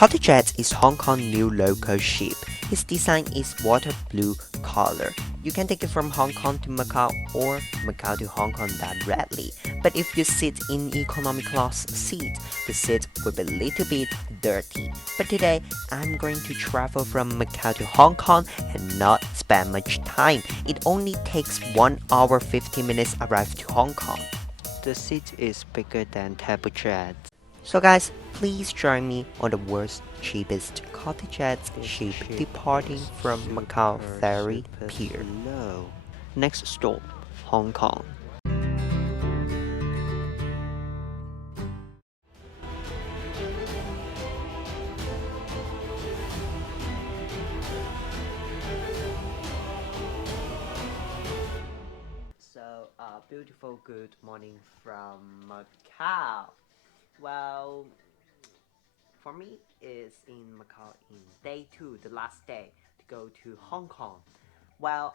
Cotai Jet is Hong Kong's new local ship. Its design is water blue color. You can take it from Hong Kong to Macau or Macau to Hong Kong directly. But if you sit in economy class seat, the seat will be a little bit dirty. But today, I'm going to travel from Macau to Hong Kong and not spend much time. It only takes 1 hour 50 minutes arrive to Hong Kong. The seat is bigger than Table Jet. So guys, please join me on the world's cheapest Cotai Jet ship departing from Macau Ferry Pier. Next stop, Hong Kong. So, beautiful good morning from Macau. Well, for me, it's in Macau in day 2, the last day to go to Hong Kong. Well,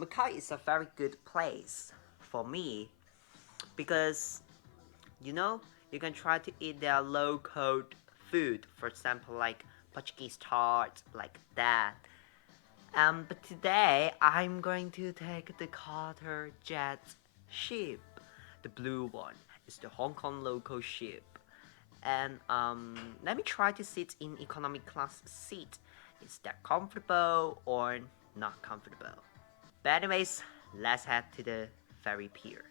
Macau is a very good place for me because you can try to eat their local food, for example, like Portuguese tart, like that. But today I'm going to take the Cotai Jet ship, the blue one. It's the Hong Kong local ship. And let me try to sit in economy class seat. Is that comfortable or not comfortable? But anyways, let's head to the ferry pier.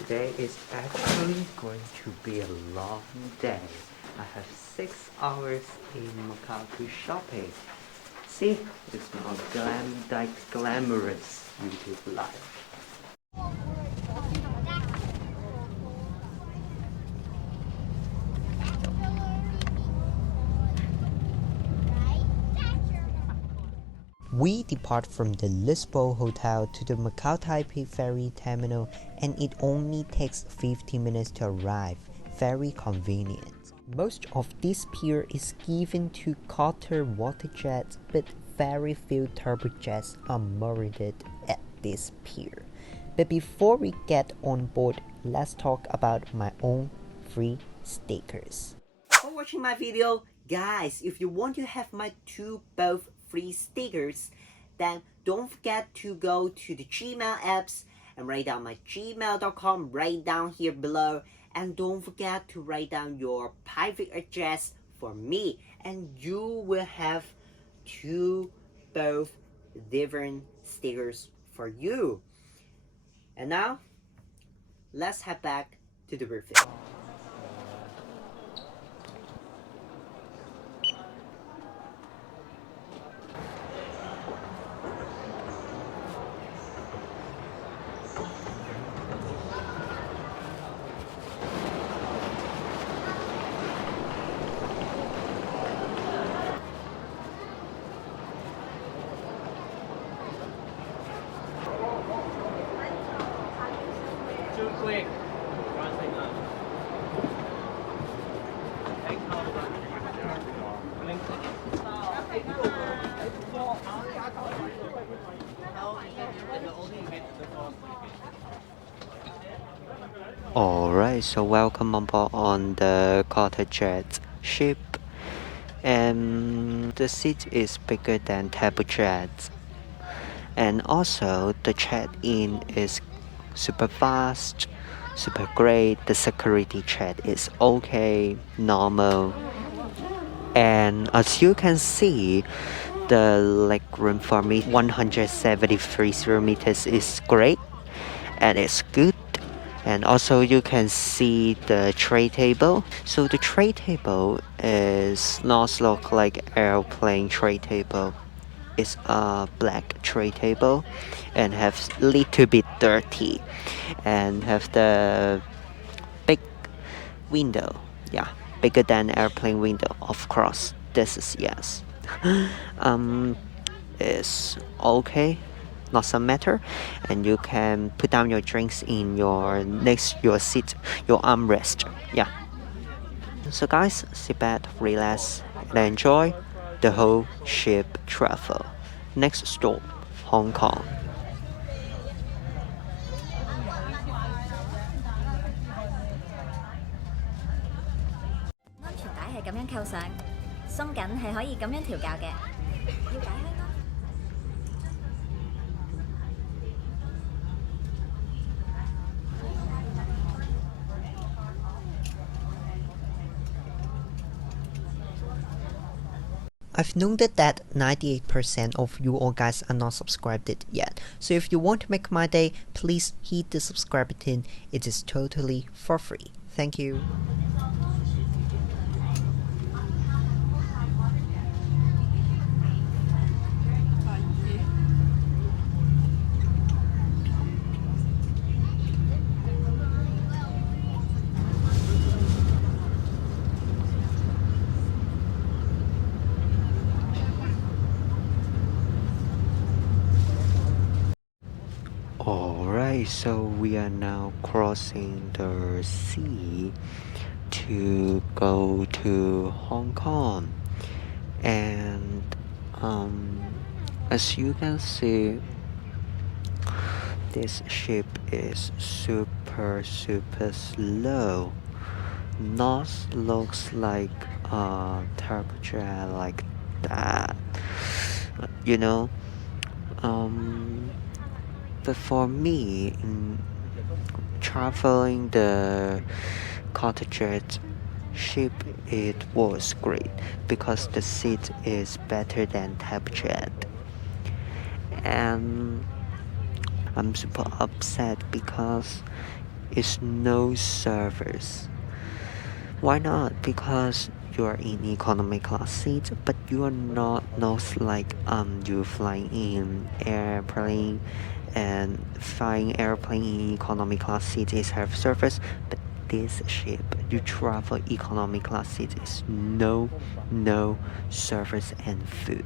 Today is actually going to be a long day. I have 6 hours in Macau to shopping. See, it's not glamorous YouTube life. We depart from the Lisbon Hotel to the Macau Taipei Ferry Terminal and it only takes 15 minutes to arrive. Very convenient. Most of this pier is given to Cotai water jets, but very few turbojets are moored at this pier. But before we get on board, let's talk about my own free stickers. For watching my video, guys, if you want to have my both free stickers, then don't forget to go to the Gmail apps and write down my gmail.com right down here below, and don't forget to write down your private address for me, and you will have both different stickers for you. And now let's head back to the buffet. Alright, so welcome on board on the Cotai Jet ship, and the seat is bigger than Table Jet, and also the check-in is super fast, super great. The security check is okay, normal, and as you can see, the leg room for me 173 square meters is great and it's good. And also you can see the tray table. So the tray table is not look like airplane tray table. It's a black tray table and have little bit dirty and have the big window. Yeah, bigger than airplane window. Of course, this is yes. Is okay, not some matter, and you can put down your drinks in your seat, your armrest. Yeah. So guys, sit back, relax, and enjoy the whole ship travel. Next stop, Hong Kong. 咁樣構上，鬆緊係可以咁樣調校嘅。要解開嗎？ I've noted that 98% of you all guys are not subscribed yet, so if you want to make my day, please hit the subscribe button. It is totally for free. Thank you. Alright, so we are now crossing the sea to go to Hong Kong, and as you can see, this ship is super slow. Not looks like a turbojet like that, you know. But for me, traveling the Cotai ship, it was great because the seat is better than turbojet, and I'm super upset because it's no service. Why not? Because you are in economy class seat, but you are not like you flying in airplane, and flying airplane in economy class seat is have service, but this ship you travel economy class seat is no service and food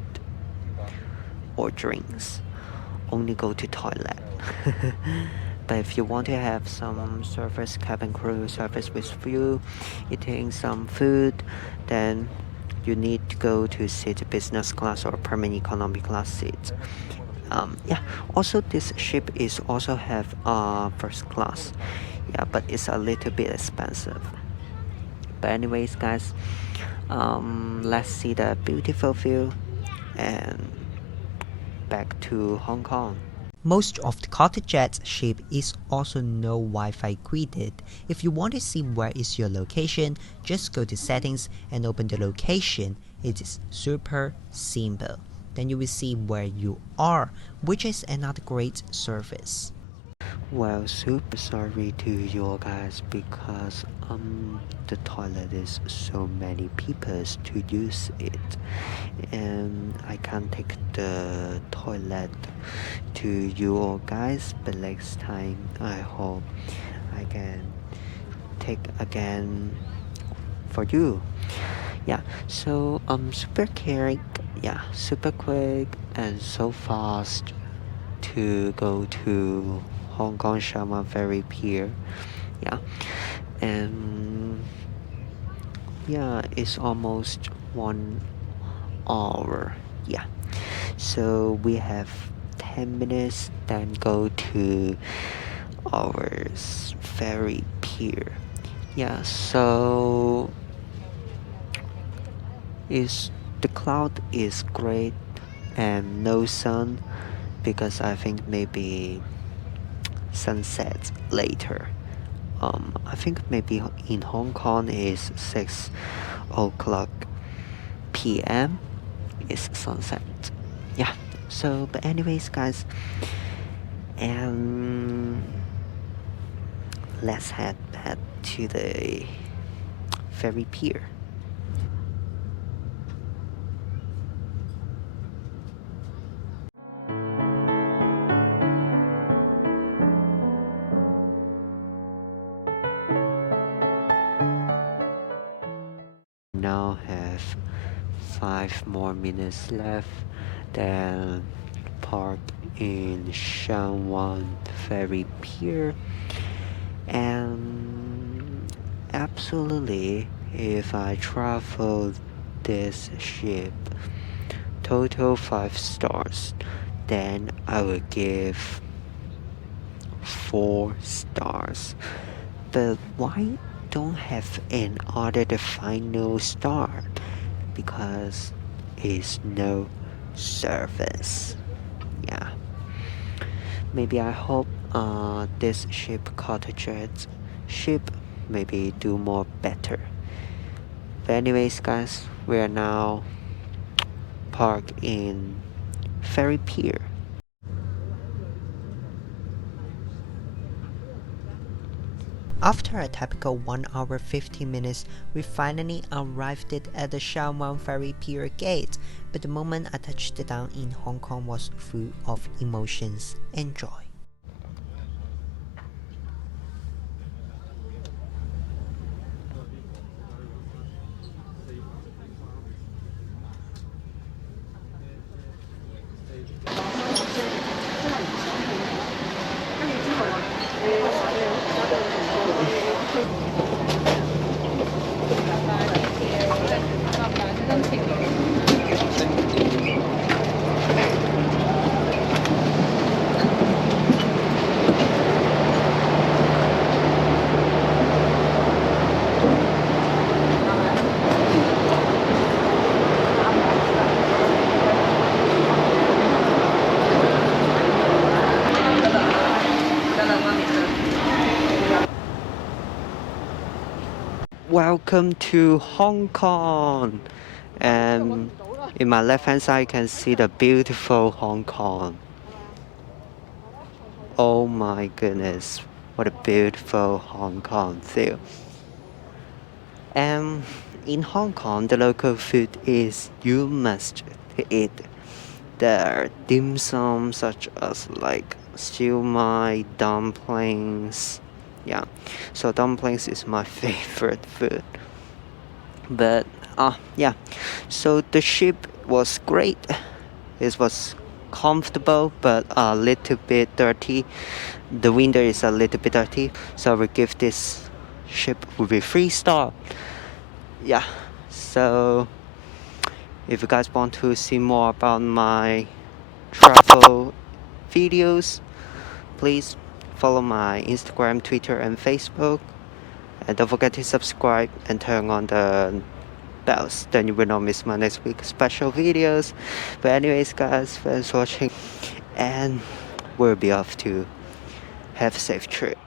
or drinks, only go to toilet. But if you want to have some service, cabin crew service with you, eating some food, then you need to go to sit business class or premium economy class seat. Yeah, also this ship is also have first class, yeah, but it's a little bit expensive. But anyways guys, let's see the beautiful view and back to Hong Kong. Most of the Cotai ship is also no Wi-Fi equipped. If you want to see where is your location, just go to settings and open the location. It is super simple. Then you will see where you are, which is another great service. Well, super sorry to you guys because the toilet is so many people to use it, and I can't take the toilet to you all guys, but next time I hope I can take again for you. Yeah, so super quick, yeah, super quick and so fast to go to Hong Kong Sharma Ferry Pier. Yeah, and yeah, it's almost 1 hour. Yeah, so we have 10 minutes, then go to our ferry pier. Yeah, so is the cloud is great and no sun, because I think maybe sunset later. I think maybe in Hong Kong is 6 o'clock p.m. is sunset. Yeah. So, but anyways, guys, and let's head to the ferry pier. Now have 5 more minutes left, then park in Shanwan Ferry Pier, and absolutely, if I travel this ship total 5 stars, then I will give 4 stars. But why don't have an order the final star because it's no service. Yeah, maybe I hope this ship Cotai ship maybe do more better. But anyways guys, we are now parked in ferry pier. After a typical 1 hour 50 minutes, we finally arrived at the Shanwang Ferry Pier gate, but the moment I touched down in Hong Kong was full of emotions and joy. Welcome to Hong Kong, and in my left hand side you can see the beautiful Hong Kong. Oh my goodness, what a beautiful Hong Kong view. And in Hong Kong the local food is you must eat their dim sum such as like siu mai, dumplings. Yeah, so dumplings is my favorite food. But yeah, so the ship was great. It was comfortable but a little bit dirty. The window is a little bit dirty, so we give this ship will be 3 star. Yeah, so if you guys want to see more about my travel videos, please follow my Instagram, Twitter and Facebook, and don't forget to subscribe and turn on the bells, then you will not miss my next week's special videos. But anyways guys, thanks for watching, and we'll be off to have a safe trip.